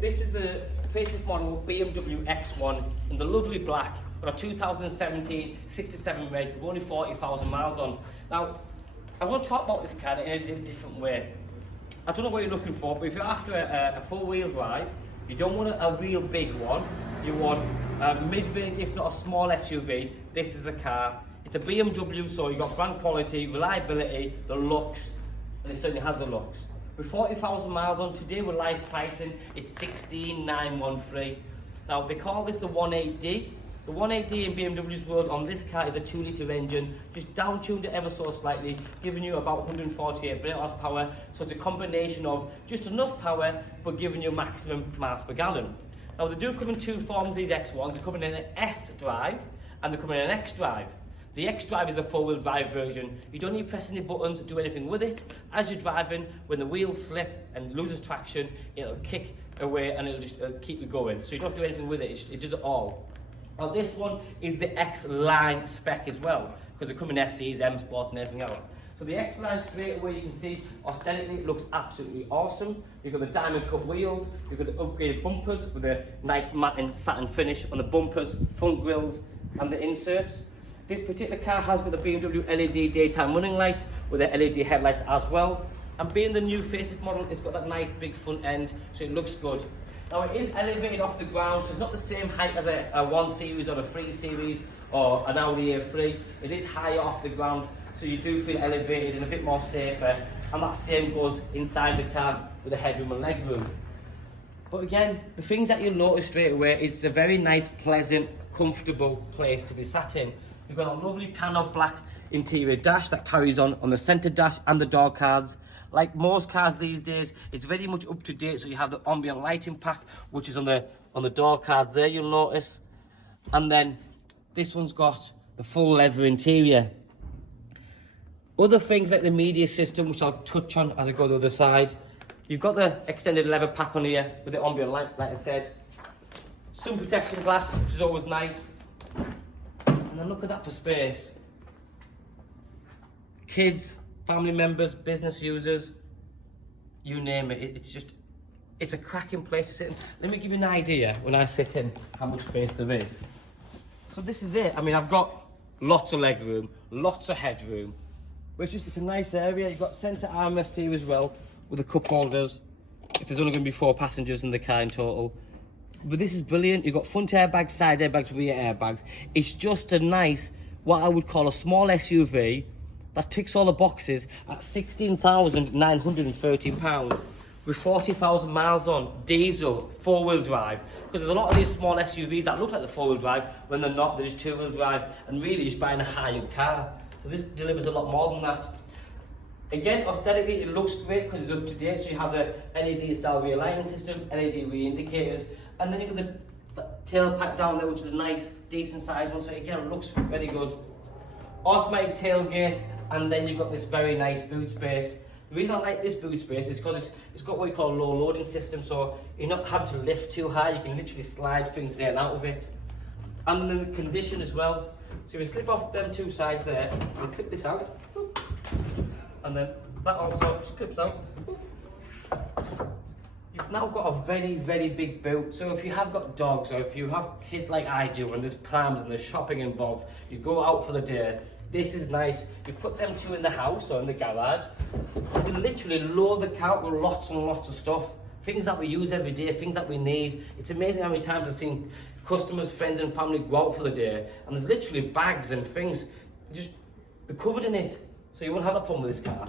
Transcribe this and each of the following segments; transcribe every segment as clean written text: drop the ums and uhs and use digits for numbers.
This is the facelift model BMW X1 in the lovely black, got a 2017 67 rate with only 40,000 miles on. Now, I want to talk about this car in a different way. I don't know what you're looking for, but if you're after a four-wheel drive, you don't want a real big one, you want a mid-range, if not a small SUV, this is the car. It's a BMW, so you've got brand quality, reliability, the looks, and it certainly has the looks. With 40,000 miles on, today with live pricing, it's 16,913. Now, they call this the 1.8D. The 1.8D in BMW's world on this car is a 2-litre engine, just down-tuned it ever so slightly, giving you about 148 brake horsepower. So it's a combination of just enough power, but giving you maximum miles per gallon. Now, they do come in two forms, these X1s. They come in an xDrive, and they come in an xDrive. The xDrive is a four-wheel drive version. You don't need to press any buttons, do anything with it. As you're driving, when the wheels slip and loses traction, it'll kick away and it'll just keep you going. So you don't have to do anything with it, it does it all. Now this one is the X-Line spec as well, because they come in SCs, M Sports and everything else. So the X-Line straight away, you can see aesthetically it looks absolutely awesome. You've got the diamond cut wheels, you've got the upgraded bumpers with a nice matte and satin finish on the bumpers, front grills and the inserts. This particular car has got the BMW LED daytime running light with the LED headlights as well. And being the new facelift model, it's got that nice big front end, so it looks good. Now it is elevated off the ground, so it's not the same height as a 1 Series or a 3 Series or an Audi A3. It is higher off the ground, so you do feel elevated and a bit more safer. And that same goes inside the car with the headroom and legroom. But again, the things that you'll notice straight away, it's a very nice, pleasant, comfortable place to be sat in. You've got a lovely piano black interior dash that carries on the centre dash and the door cards. Like most cars these days, it's very much up to date, so you have the ambient lighting pack, which is on the door cards there, you'll notice. And then this one's got the full leather interior. Other things like the media system, which I'll touch on as I go to the other side. You've got the extended leather pack on here with the ambient light, like I said. Sun protection glass, which is always nice. And then look at that for space. Kids, family members, business users, you name it. It's a cracking place to sit in. Let me give you an idea when I sit in how much space there is. So this is it. I mean, I've got lots of leg room, lots of headroom, it's a nice area. You've got centre armrest here as well with the cup holders, if there's only going to be 4 passengers in the car in total. But this is brilliant. You've got front airbags, side airbags, rear airbags. It's just a nice, what I would call a small SUV that ticks all the boxes at £16,913 with 40,000 miles on, diesel, 4-wheel drive. Because there's a lot of these small SUVs that look like the 4-wheel drive when they're not, they're just 2-wheel drive, and really you're just buying a high-end car. So this delivers a lot more than that. Again, aesthetically, it looks great because it's up to date. So you have the LED style rear lighting system, LED rear indicators, and then you've got the tailpipe down there, which is a nice, decent sized one. So again, it looks very good. Automatic tailgate, and then you've got this very nice boot space. The reason I like this boot space is because it's got what we call a low loading system, so you're not having to lift too high. You can literally slide things in and out of it. And then the condition as well. So you slip off them 2 sides there, you clip this out, and then that also just clips out. You've now got a very, very big boot. So if you have got dogs, or if you have kids like I do, and there's prams and there's shopping involved, you go out for the day, this is nice. You put them 2 in the house or in the garage. You can literally load the car with lots and lots of stuff. Things that we use every day, things that we need. It's amazing how many times I've seen customers, friends and family go out for the day, and there's literally bags and things, they're covered in it. So you won't have that problem with this car.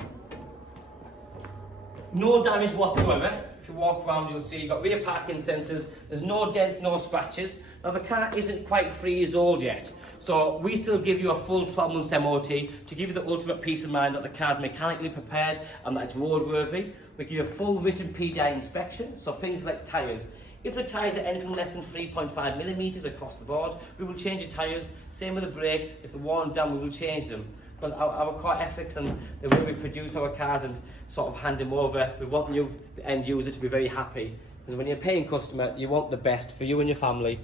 No damage whatsoever. If you walk around, you'll see you've got rear parking sensors. There's no dents, no scratches. Now the car isn't quite 3 years old yet, so we still give you a full 12 months MOT to give you the ultimate peace of mind that the car's mechanically prepared and that it's roadworthy. We give you a full written PDI inspection, so things like tyres. If the tyres are anything less than 3.5 millimetres across the board, we will change the tyres. Same with the brakes. If they're worn down, we will change them. Because our core ethics and the way we produce our cars and sort of hand them over, we want you, the end user, to be very happy. Because when you're a paying customer, you want the best for you and your family.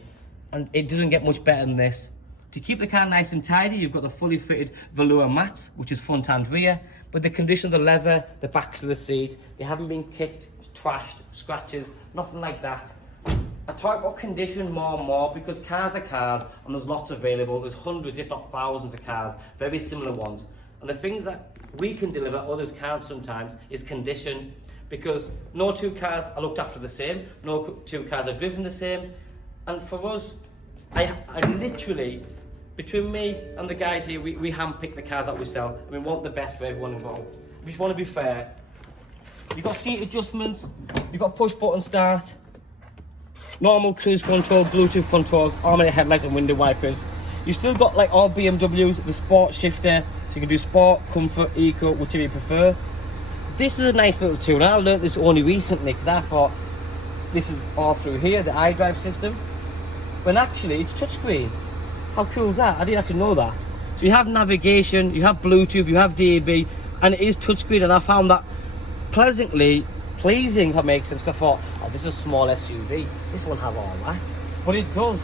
And it doesn't get much better than this. To keep the car nice and tidy, you've got the fully fitted velour mats, which is front and rear. But the condition of the leather, the backs of the seat, they haven't been kicked. It's trashed, scratches, nothing like that. I talk about condition more and more because cars are cars and there's lots available. There's hundreds, if not thousands of cars, very similar ones. And the things that we can deliver, others can't sometimes, is condition. Because no two cars are looked after the same, no two cars are driven the same. And for us, I literally, between me and the guys here, we handpick the cars that we sell, and we want the best for everyone involved. We just want to be fair. You've got seat adjustments, you've got push button start, normal cruise control, Bluetooth controls, automatic headlights and window wipers. You've still got, like all BMWs, the sport shifter, so you can do sport, comfort, eco, whichever you prefer. This is a nice little tool, and I learnt this only recently because I thought this is all through here, the xDrive system, when actually it's touchscreen. How cool is that? I didn't actually know that. So you have navigation, you have Bluetooth, you have DAB, and it is touchscreen, and I found that pleasantly pleasing, if that makes sense. I thought, oh, this is a small SUV, this won't have all that, but it does,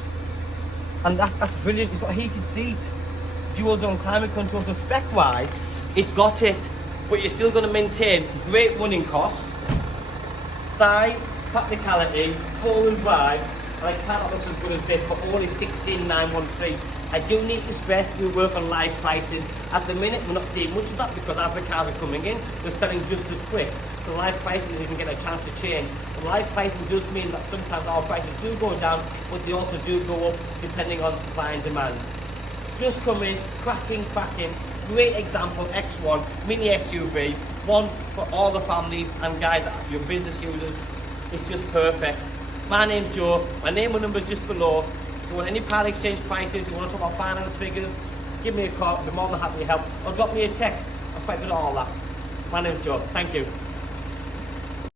and that's brilliant. It's got heated seats, dual zone climate control, so spec wise it's got it, but you're still going to maintain great running cost, size, practicality, 4-wheel drive, and I can't look as good as this for only 16,913. I do need to stress we work on live pricing. At the minute we're not seeing much of that because as the cars are coming in, they're selling just as quick. So live pricing isn't getting a chance to change. But live pricing does mean that sometimes our prices do go down, but they also do go up depending on supply and demand. Just come in, cracking. Great example, X1, mini SUV, one for all the families and guys that are your business users. It's just perfect. My name's Joe, my name and number is just below. If you want any part exchange prices, you want to talk about finance figures, give me a call, I'll be more than happy to help. Or drop me a text, I'm quite good at all that. My name's Joe, thank you.